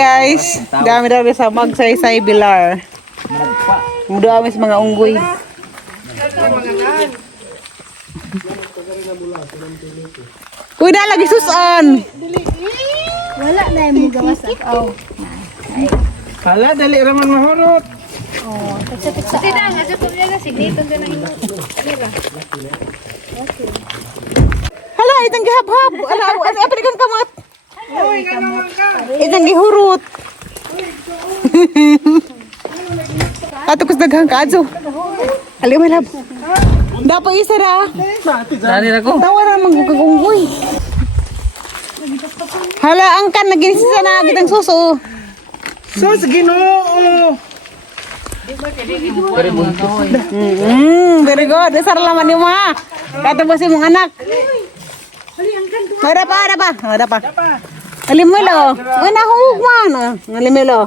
guys, dami-dami sa Magsaysay Bilar. Dami sa mga unggoy. Uy, na lagi susan. Wala na yung gawas ako. Hala, dali raman mahurot. Oh, teksa-teksa. Sige na, nga sa pumila na signiton din ang ino. Okay. Hala, itang gihab-hab. Ano apilikan kamat? Itang gihurot. Ato kus daghang kaadso. Ali may lab. Dapat isa ra. Dali na ko. Tawaran magugugunggoy. Hala, angkan na ginisisa na kitang suso. Sus, Ginoo. Very good. Dasar laman ni ma. Kata ba si mong anak? Ada pa. Alimelo. Ay nahugman. Alimelo.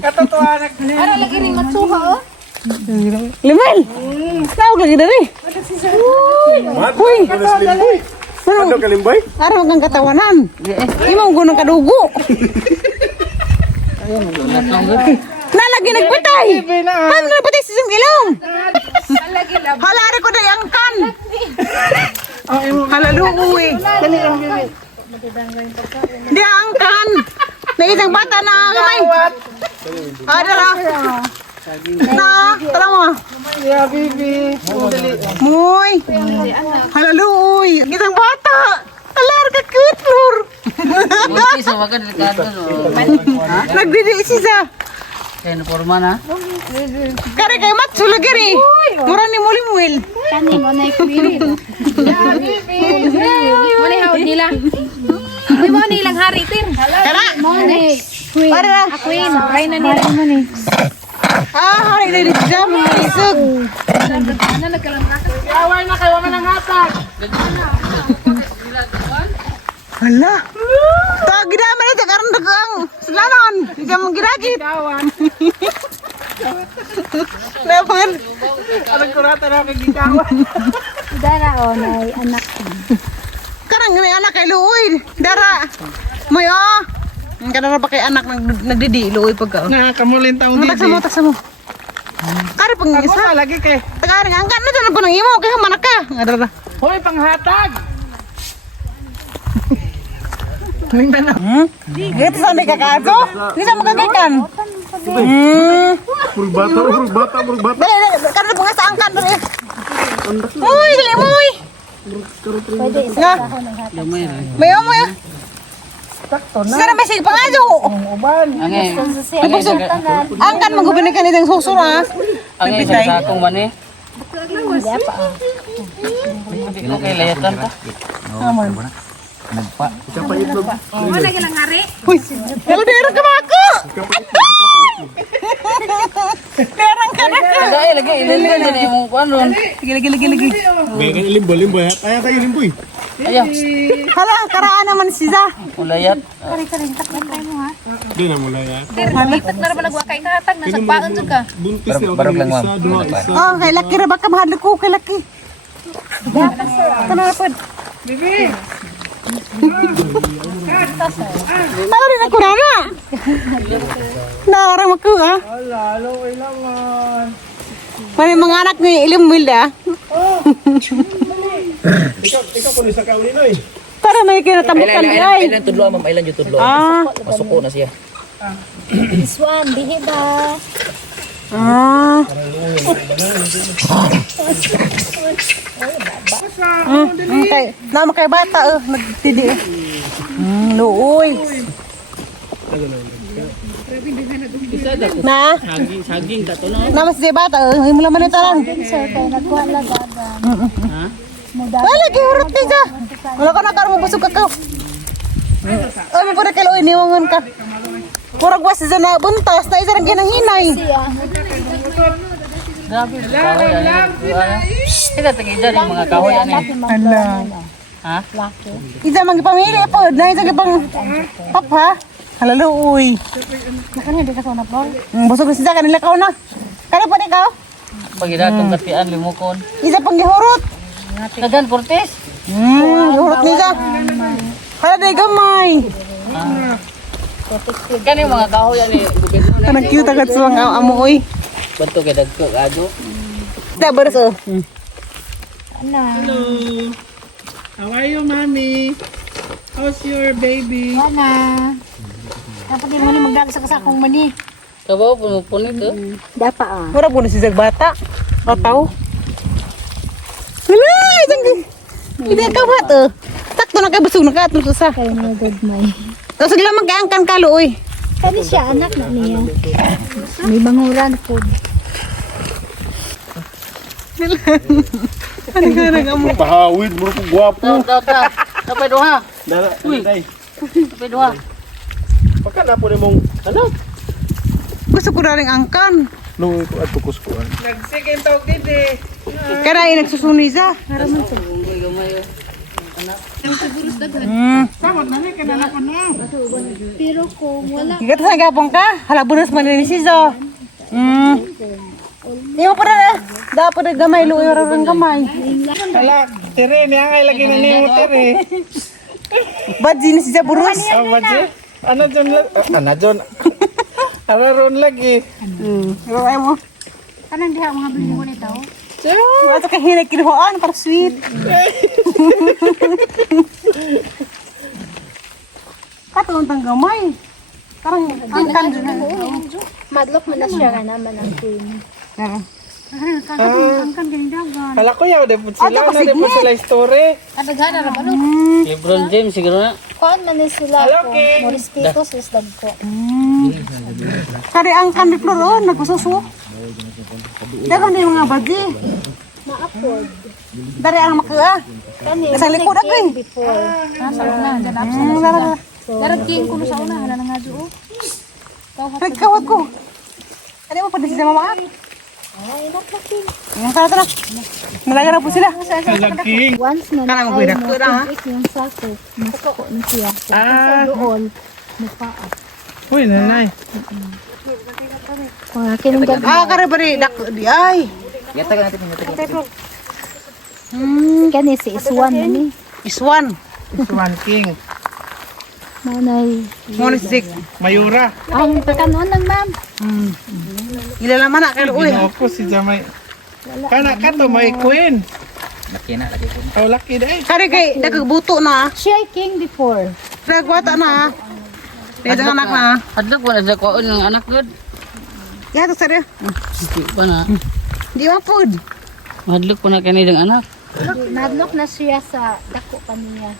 Katotohanan. Para lagi rin matsuha, oh. Limel. Tawag lagi dari. Uy. Ano kalimboy? Araw kang katawanan. Imong gunung kadugo. Nalagi nagpatay. Ano nagpatay sa isang ilong? Hala, ari ko na angkan. Hala, luuwi. Di angkan. Na isang bata na kamay. Ada lah. Na, tara mo. Yeah, baby. Muy. Hala, luuwi. Isang bata. Alar ka cute, Lur. Buntis sa makan dekat no. Nagdidi siya. Kaya na forma na. Kare kay matso lagi ri. Mura ni mulimwil. Kani mo na ikwili. Mo ni hawd nila. Uy, mo nilang hari tin. Kana. Mo ni queen. Para. Queen, try na nila mo ni. Hari na dito sa mga isog. Ano nagkalamrakan? Away na kayo man ang hatag. Hala. Tagi naman ito karang dagang selanon. Hindi mo giragit. Kawan. Level. Anong kurata na kagikawan. Dara o na anak. Karang ni anak kay Luoy. Dara. Moy oh. Ang kanara ba kay anak nagdidi Luoy pagka. Nakakamulin taong Taksa mo, taksa mo. Kare pang Ako isa. lagi kay. Tagaring angkat na dyan po ng imo. Kaya manak ka. Dara. Hoy, panghatag. Ningnan na. Ito sa may kakaso? Hindi sa magagikan. Purul bata. Dali, karena bunga sa angkan dali. Uy, dali mo. Nga. Mayo. Sira may sig pangaso. Angay. Angkan magubinikan itong susura. Angay sa akong man eh. Hindi ko kay layatan ta. Mo lagi lang hari. Uy, kalau derang ka ako. Derang ka na ka. Dai lagi ililigan din yung kuan. Lagi. Bigyan limboy ha. Kaya tayo limboy. Ayo. Hala, karaan naman siya. Ulayat. Kari-kari taklan tayo mo ha. Di na mula yan. Lipat na naman nagwakay ka hatag na sagpaan jud ka. Buntis na ako ng isa, dua isa. Oh, kay laki ra baka mahal ko kay laki. Tanapad. Bibi. Tahu rin ako na. Narang ako ha. Ala, alaway laman. May mga anak ni ilimwil da. Ikaw kunin sa kauli no eh. Para may kinatambukan ay. Ilan tudlo ma'am, ilan yung tudlo. Ah. Masuko na siya. This one, dihiba. Ah. Okay. Nama kay bata nagtidi. Luoy. Na? Saging ta to no. Nama si bata himo laman ito lang. Sir, kay nagkuha lagada. Ay, lagi hurot ni siya. Wala ka na karo mabusog ka. Ay, mo pala kailangan iniwangan ka. Murag was siya na buntas na isa rin ginahinay. Grabe. Kahoy ano. Kita tagi dyan yung mga kahoy ano. Ala. Ha? Isa mang pamili po, na isa pang papa. Halalo uy. Nakanya di ka sa napol. Busog na siya kanila ka na. Kana pa ikaw? Pag idatong katian limukon. Isa pang gihurot. Kagan Cortez. Gihurot niya. Hala day gamay. Kani mga kahoy yan eh. Gobyerno na. Kanang cute agad sa mga amoy. Banto kay dagko ado. Da baris oh. Ano? Hello. How are you, mommy? How's your baby? Wala. Dapat din mo ni magdagsa sa akong mani. Kabaw punupun ito. Dapa ah. Mura po na si Zagbata. Tataw. Wala! Isang hindi ka ba to? Takto na kayo busog na ka. Ito sa. Kaya nga gagmay. Tapos sila magkaangkan ka looy. Kani siya anak na niya. May banguran po. Ano ka nag-amoy? Pahawid, muro ko gwapo. Ta. Kapay duha. Dara, day. Kapay duha. Pagka na po ni mong, ano? Gusto ko na rin angkan. Nung ito at tukuskuan. Nagsikin tawag dito. Kaya ay nagsusuni sa. Unggoy gamay. Samot na ni, kanala ko na. Pero kung wala. Ikat sa gapong ka. Halabunas man ni Sizo. Iyo pa rin. Dapat na gamay. Luyo rin gamay. Hala, tiri, niya nga ilagay na niyo tiri. Ba't ni Sizo burus? Ah, Badji? Ano dyan? Ano dyan? Ano ron lagi? Pero ayaw mo. Kanang diha mga bili mo nito. Wala ka hinay kinuhaan. Para sweet. Katuntang gamay. Parang angkan din. Madlok mo na siya nga naman ang queen. Angkan ginidagan. Hala ko yaw, depot sila. Ano depot sila story? Kadaghan na ba no? LeBron James siguro na. Kuan man ni sila Hello, ko. King. Mo respeto sa isdag ko. Kari angkan di flor. Oh, nagpasuso. Dagan din mga badji. Ma-afford. Dari ang makaa. Kani. Nasa likod ako eh. Before. Darag king kuno sa una hala nga duo. Nagkawat ko. Ano mo pa din sila mama? Ay, naklaking. Ang tara tara. Malaga na po sila. Lagi. Once na Kanang ay buwirak ko na, ha? mo yung sako, masuko na siya. Sa doon, mupaa. Uy, nanay. Mga kinunggag Ah, kare bari dak di ay. kani si Iswan na ni. Iswan. Swan King. Nanay. Monisik. Mayura. Ang pagkanoon lang ma'am. Ilalaman na kayo uy. Ginoo si Jamay. Kana ka to, may queen. Laki na lagi ko. Oh, lucky day. Kare kay nagbuto na. Siya ay king before. Nagwata na. Dito anak na. Adlok wala sa kuon ng anak gud. Ya to sir. Di pa na. Di ma food. Madlok pa na kani ng anak. Nadlok na siya sa dako kaniya.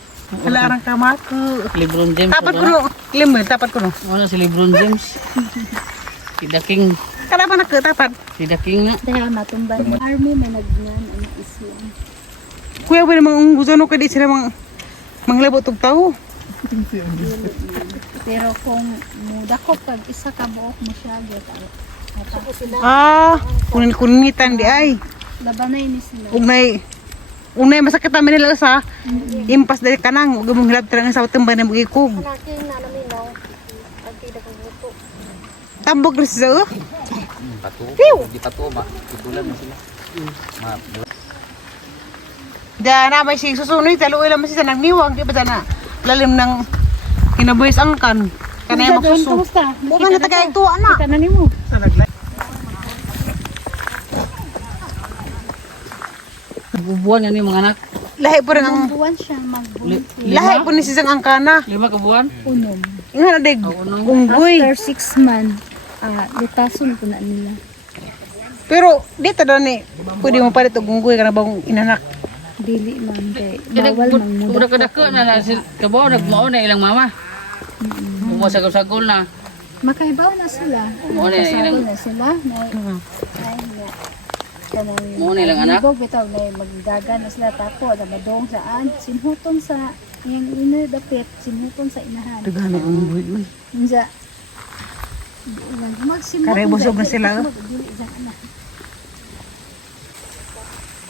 Wala arang kamaku. LeBron James. Tapat ko no. Limit tapat ko no. Wala si LeBron James. Si The King. Kana pa nakatapat. Si The King na. Dahil matumban. Army managnan ang Iswan. Kuya ba namang gusto no kay di sila manglabot og tao. Pero kung mudako pag isa ka buok mo siya gyud. Ah, kunin-kunitan di ay. Labanay ni sila. Unay masakit namin nila sa impas dali kanang ug mong hilab tira sa tembay na magikog. Naking nanaminaw. Ang tidak buto. Tambok rin siya. Di patu ba? Itulan na sila. Da na may sig susunod talo ila man siya nagniwang di ba na lalim ng kinabuhis angkan. Kanay magsusu. Bukan na tagay tuwa na. Kana nimo. Bubuan yan yung mga anak. Lahi po rin ang Buwan siya magbuwan. lahi po ni sisang angkana. 5 ka buwan. Unom. Ingon na dig unggoy. After 6 months, lutason ko na nila. Pero dito daw ni pwede mo palit og unggoy kana bang inanak. Dili man kay bawal mang muda. Udah kadako na na kabaw nagmao na ilang mama. Sagol-sagol na. Makaibaw na sila. Mo na ilang Na sila. Ay nga. Kanang mo na ilang anak. Ibog bitaw na magdagan na sila tapo na madong saan sinhuton sa yung ina dapit sinhuton sa inahan. Daghan ang unggoy. Uy. Unsa magsimot. Kare busog na sila.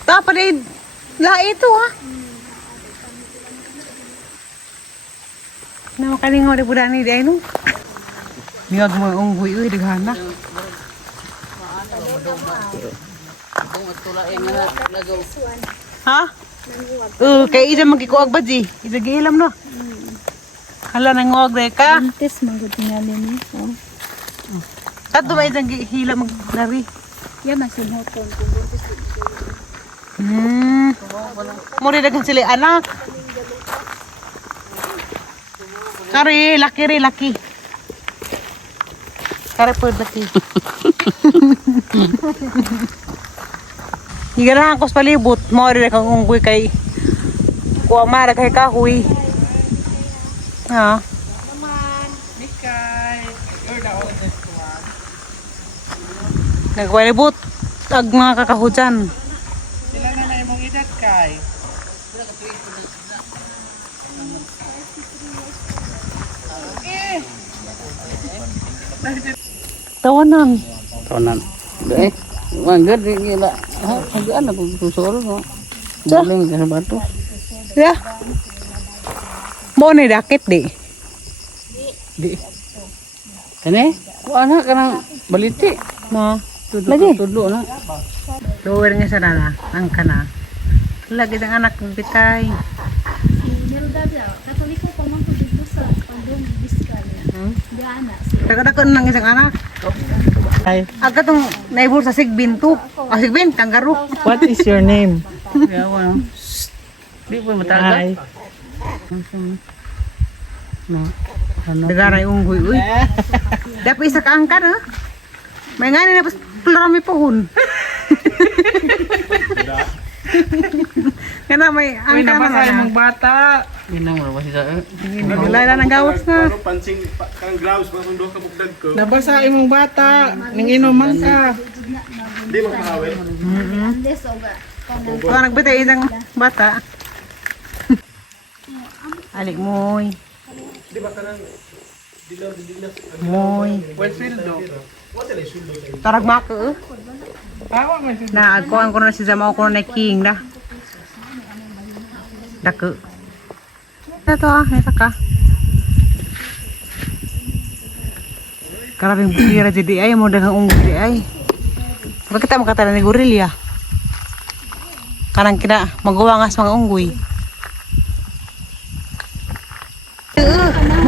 Tapa din. Lahi ito ha. Na makalingaw di budak ni di ay no. Niwag mo ang unggoy uy daghan na. Kung atulain na lagaw. Ha? Kay ida magikuag ba di? Ida gihilam na. Hala nangog de ka. Buntis manggod tingali ni. Oh. Kadto ba isang hila maglari? Ya masinhuton kung buntis. Muri dagan sila anak. Kari laki. Kari po laki. Higarahan ko sa palibot, mori na kang unggoy kay kuha mara kay kahoy. Ha? Mikay. You're the oldest one. Nagwalibot ag mga kakahudyan. Sila na imong edad kay. Tawanan. Tawanan. Eh, manggad gila. Hagaan na kung susuro ko. Galing ka sa bato. Ya. Mo ni dakit di. Di. Kani, kuha na ka ng baliti. No. Lagi. Tudlo na. Lower nga sa nana, ang kana. Lagi ang anak ng bitay. Melda dia, Katoliko pa man ko dito sa Pandong Biskaya. Diana. Taga-taga ng isang anak. Hi. Agka tong naibur sa Sigbin to. Sigbin, kangaroo. What is your name? Yawa no. Di po matagal. Hi. No. Ano? Dagaray unggoy, uy. Dapat isa ka angkan, ha? May nga na marami pohon. Kana may Uy, angkan nabasa na. imong bata. Ginang mo ba siya? Wala na ng gawas na. Ano pansing kang gloves ba kung doon ka bugdag ko? Nabasa imong bata. Ning inuman ka. Di magpahawin. Unless o ga. Wala nagbitay isang bata. Alik moy. Moy. Where's Wildo? Tarag maka, Awa man siya. na agkuhan ko na si Zama ko na king dah. Dake. Ito neta ka. Karabing bukira jadi ay mo dagang unggoy di ay. Bakit kita makatala ni gorilya? Kanang kina magawangas mga unggoy.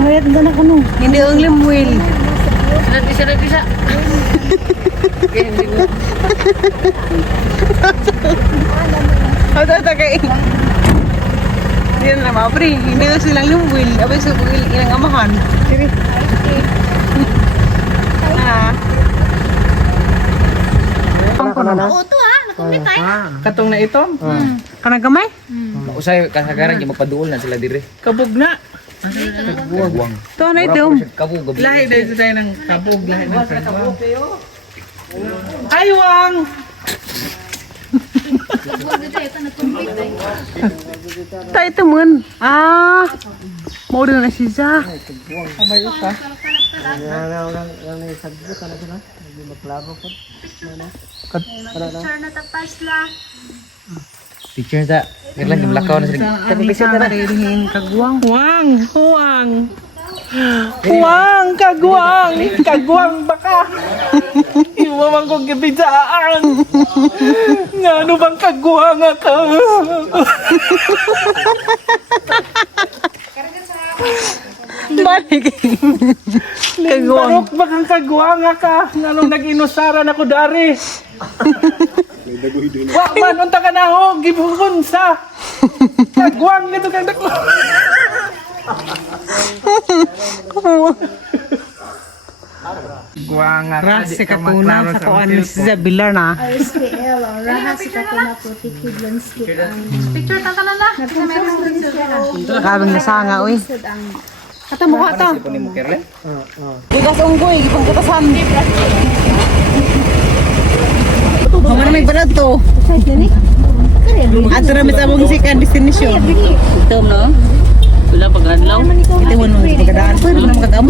Mayat na kanu. Hindi ang limwil. Sila bisa. Ata kay. Yan na mapri, hindi na silang limwil. Abay sa ilang amahan. Sige. Ah. Katong na ito? Kanang gamay? Usay kasagaran yung magpaduol na sila dire. Kabog na. Buwang. Ito na ito. Kabog gabi. Lahi dahil tayo ng kabog. Lahi ng kabog. Aywang! Tayo ito mun. Ah. Mau din na siya. Abay ka. Picture na tapas la. Picture ta. Kailan yung lakaw na sila. Tapi bisa tarihin kagwang. Huwang! Huwang! Huwang! Kagwang! Kagwang baka! Iwa man kong gibidaan! Nga ano bang kagwang ako? Balik. Kagwang. Barok bakang kagwang ka! Nga nung nag-inusaran ako dari! Wa man, unta ka na ho! Gibukon sa! Kagwang nito kang daklo! Guanga ka! Ras si katuna sa kuan ni si Zabilar na. RSPL, Raha si Katuna Protected Landscape. Picture ta ka na la. Kabing nasanga uy. Ang Kata mo ka ta. Ni mo Kerlen. Bigas unggoy, gipang katasan. Kamu na may balad to. Ato na may sabong sikan destination. Itom no. Wala pag adlaw. Ito mo nung magkadaan. Pwede mo na magkagamo.